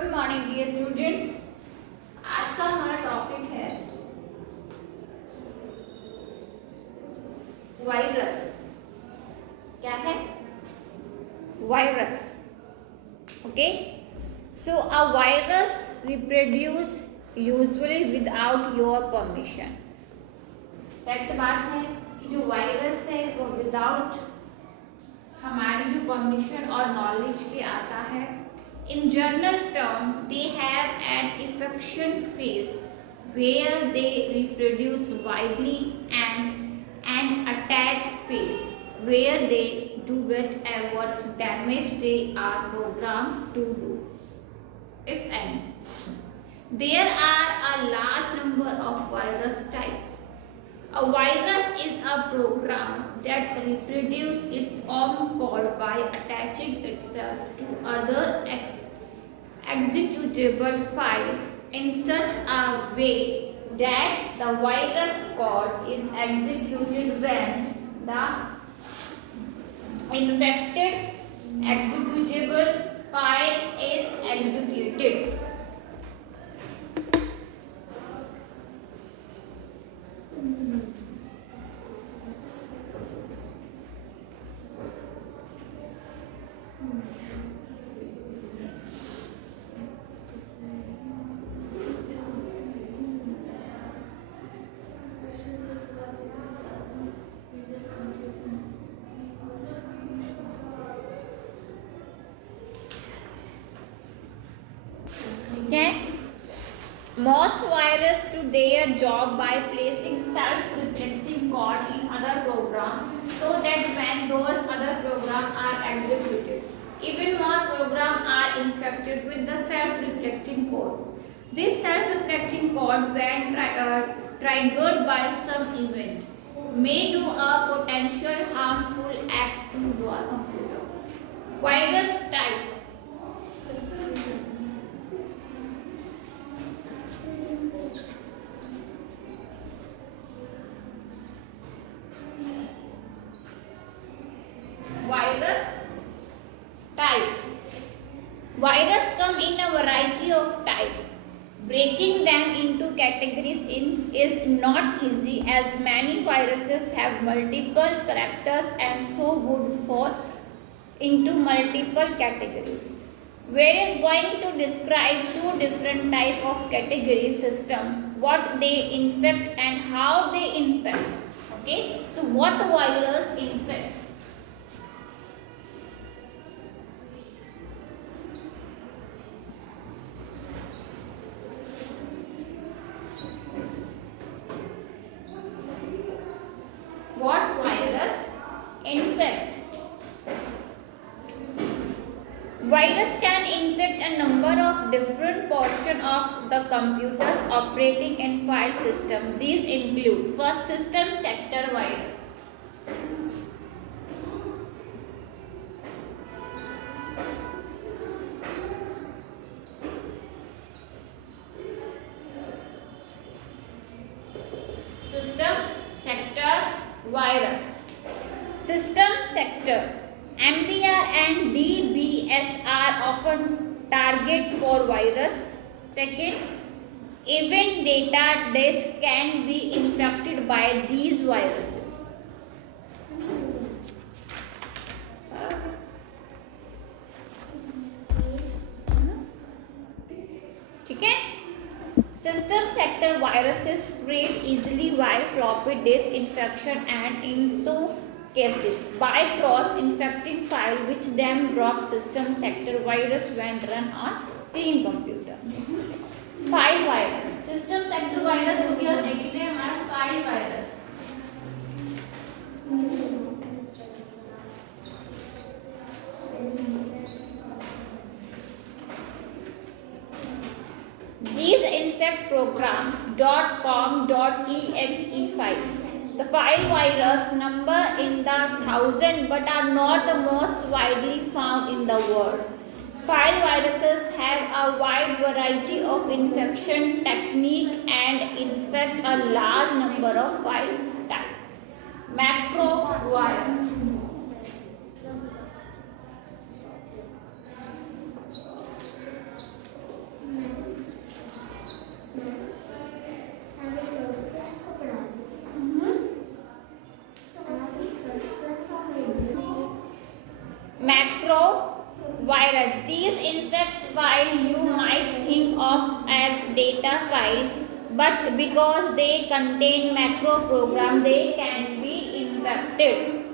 Good morning dear students. आज का हमारा टॉपिक है वायरस। क्या है? Virus. Okay, so a virus reproduce usually without your permission. Fact बात है कि जो वायरस है वो विदाउट हमारी जो परमिशन और नॉलेज के आता है। In general term, they have an infection phase where they reproduce widely and an attack phase where they do whatever damage they are programmed to do, if any. There are a large number of virus types. A virus is a program that reproduces its own code by attaching itself to other executable file in such a way that the virus code is executed when the infected executable file is executed. ठीक है, most virus do their job by placing self-reflecting code in other programs so that when those other programs are executed, even more programs are infected with the self-reflecting code. This self-reflecting code, when triggered by some event, may do a potential harmful act to your computer. Virus type. Virus type. Virus come in a variety of type. Breaking them into categories is not easy, as many viruses have multiple characters and so would fall into multiple categories. Where is going to describe two different type of category system, what they infect and how they infect. Okay, so what virus infect? What virus infect? Virus can infect a number of different portions of the computer's operating and file system. These include first, system sector virus. System sector virus. System sector. MBR and DBS are often target for virus. Second, even data disk can be infected by these viruses. ठीक है, system sector viruses spread easily by floppy disk infection and in some cases by cross-infecting file, which then drop system sector virus when run on clean computer. File virus. System sector virus हो गया, second है हमारा file virus. These infect program .com.exe files. The file virus number in the thousand but are not the most widely found in the world. File viruses have a wide variety of infection technique and infect a large number of file types. Macro virus. file you might think of as data file, but because they contain macro program, they can be infected.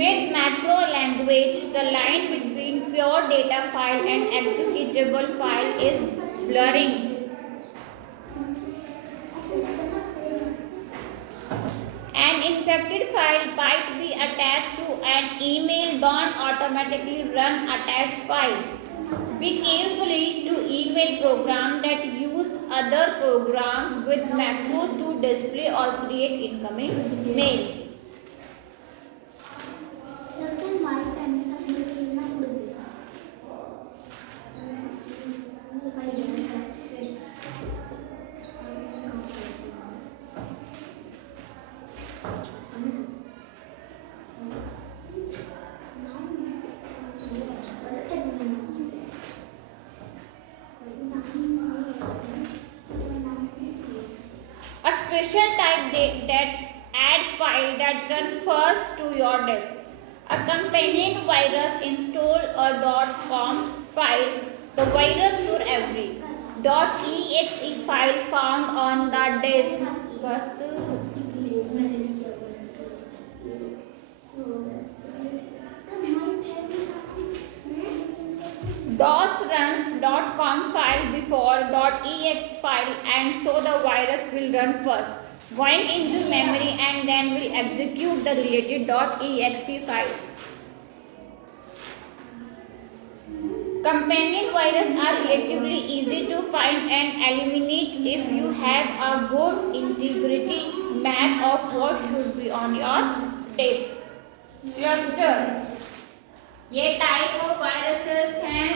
With macro language, the line between pure data file and executable file is blurring. An infected file might be attached to an email. Don't automatically run attached file. Be carefully to email program that use other program with macro to display or create incoming mail. A special type that add file that run first to your disk. A companion virus install a .com file. The virus for every .exe file found on the disk. DOS runs .com file before .exe file, and so the virus will run first, going into memory and then will execute the related .exe file. Companion viruses are relatively easy to find and eliminate if you have a good integrity map of what should be on your disk. Cluster, ये type of viruses हैं.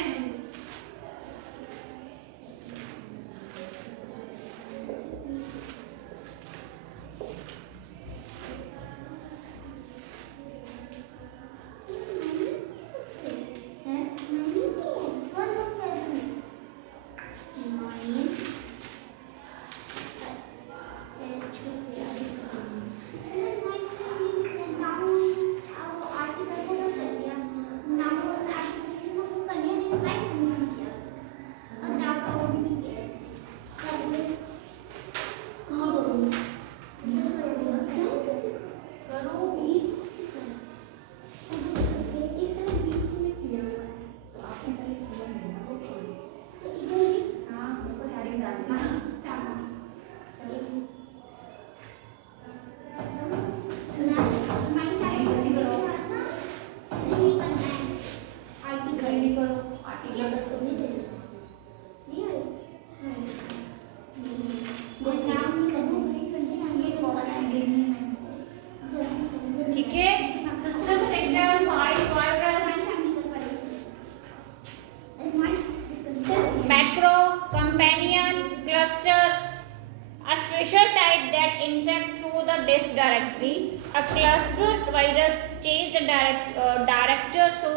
Disk directory. A clustered virus change the director so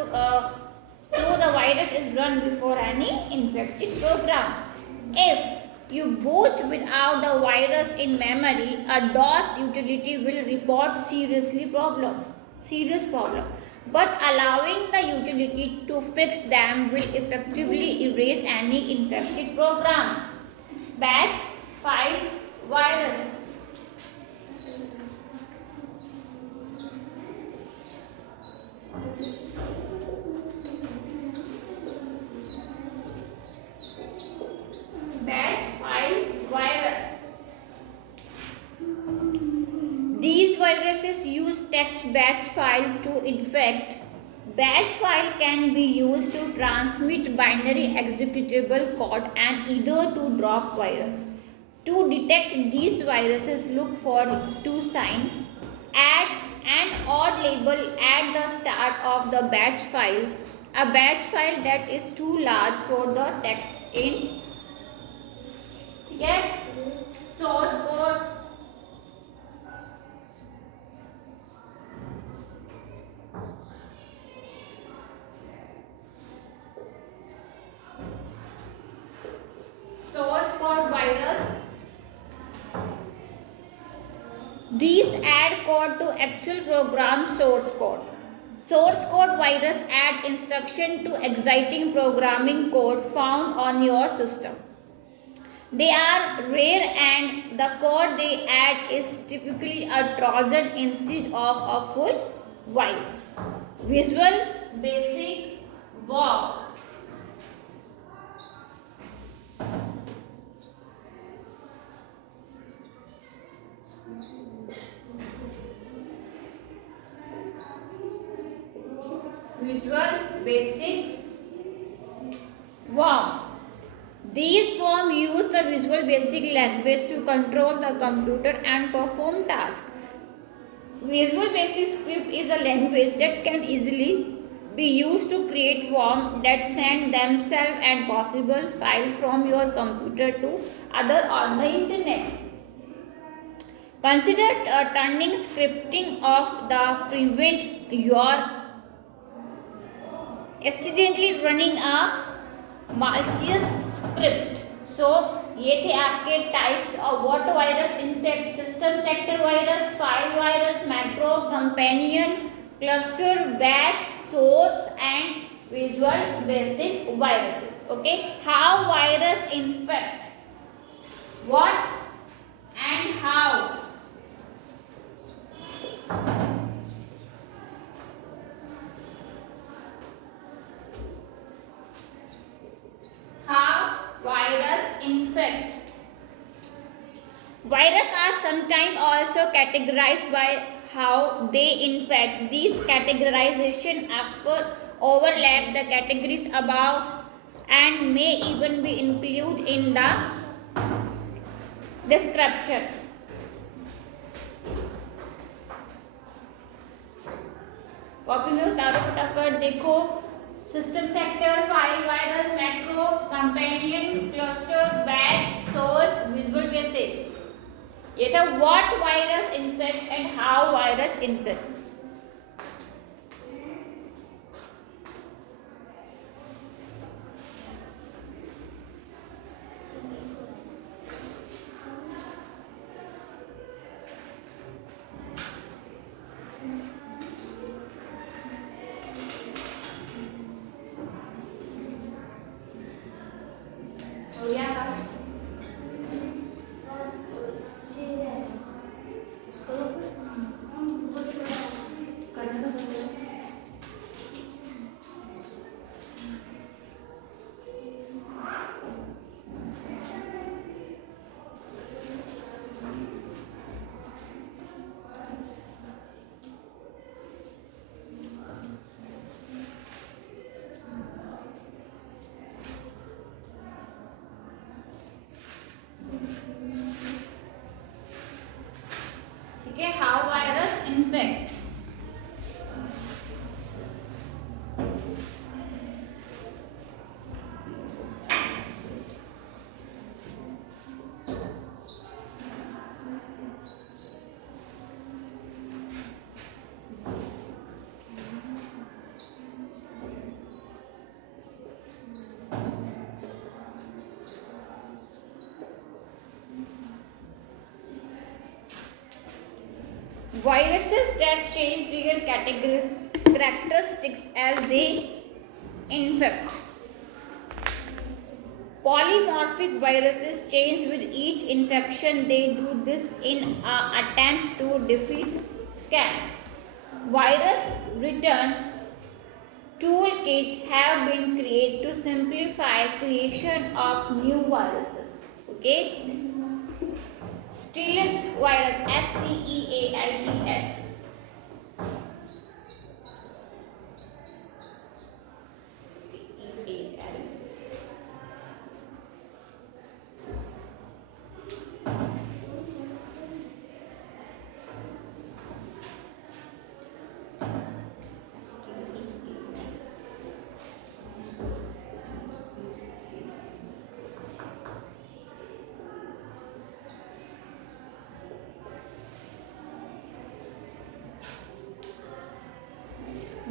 the virus is run before any infected program. If you boot without the virus in memory, a DOS utility will report serious problem. But allowing the utility to fix them will effectively erase any infected program. Batch file virus. Batch file virus. These viruses use text batch file to infect. Batch file can be used to transmit binary executable code and either to drop virus. To detect these viruses, look for $2. Add an odd label at the start of the batch file. A batch file that is too large for the text in. Get source code. Source code virus. These add code to actual program source code. Source code virus add instruction to exciting programming code found on your system. They are rare and the code they add is typically a Trojan instead of a full virus. Visual Basic Worm. Visual Basic Worm. These worms use the Visual Basic language to control the computer and perform tasks. Visual Basic Script is a language that can easily be used to create worms that send themselves and possible file from your computer to other on the internet. Consider turning scripting off the prevent your accidentally running a malicious script. So ये थे आपके types of what virus infect system sector virus, file virus, macro, companion, cluster, batch, source and visual basic viruses. Okay, how virus infect, what and how. Infect. Viruses are sometimes also categorized by how they infect. These categorization overlap the categories above and may even be included in the description. Copy में उतारो फटाफट. देखो, system sector, file virus, macro, companion, cluster, batch, source, visual basic. ये था what virus infect and how virus infect. Okay, how virus infect. Viruses that change their characteristics as they infect. Polymorphic viruses change with each infection. They do this in an attempt to defeat scam. Virus return toolkit have been created to simplify creation of new viruses. Okay. Stealth virus, STEALTH.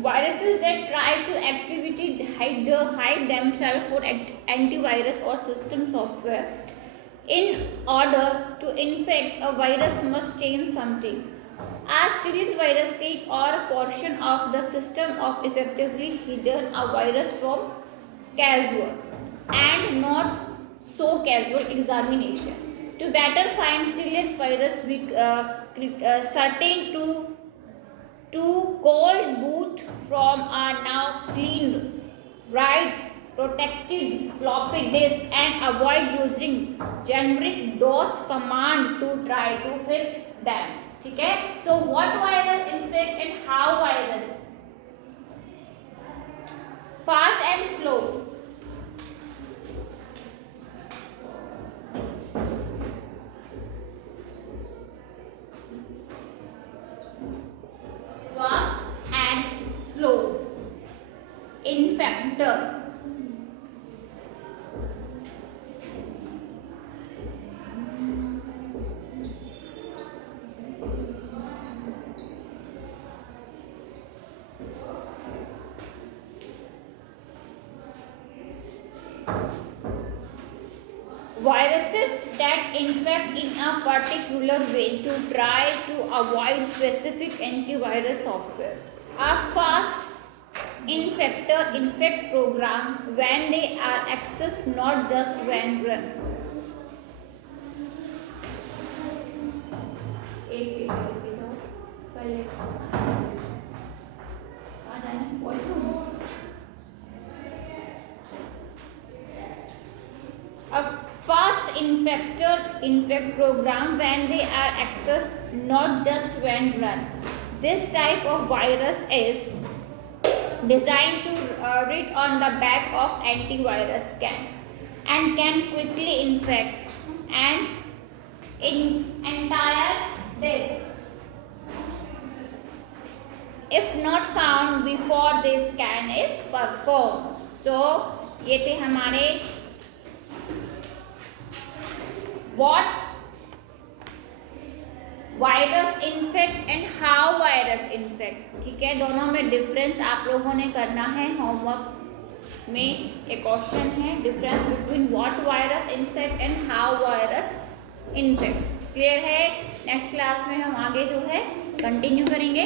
Viruses that try to actively hide themselves for antivirus or system software. In order to infect, a virus must change something. A stealth virus take or portion of the system of effectively hidden a virus from casual and not so casual examination. To better find stealth virus, we certain to cold boot from a now cleaned, right, protected floppy disk and avoid using generic DOS command to try to fix them. ठीक है. So what virus infect and how virus? Fast and slow. Fast and slow. Infector. Viruses that infect in a particular way to try to avoid specific antivirus software. A fast infector infect program when they are accessed, not just when run. A fast infect program when they are accessed, not just when run. This type of virus is designed to read on the back of antivirus scan and can quickly infect an entire disk if not found before the scan is performed. So ये थे हमारे what virus infect and how virus infect. ठीक है, दोनों में difference आप लोगों ने करना है. होमवर्क में एक क्वेश्चन है, difference between what virus infect and how virus infect. Clear है. नेक्स्ट क्लास में हम आगे जो है कंटिन्यू करेंगे.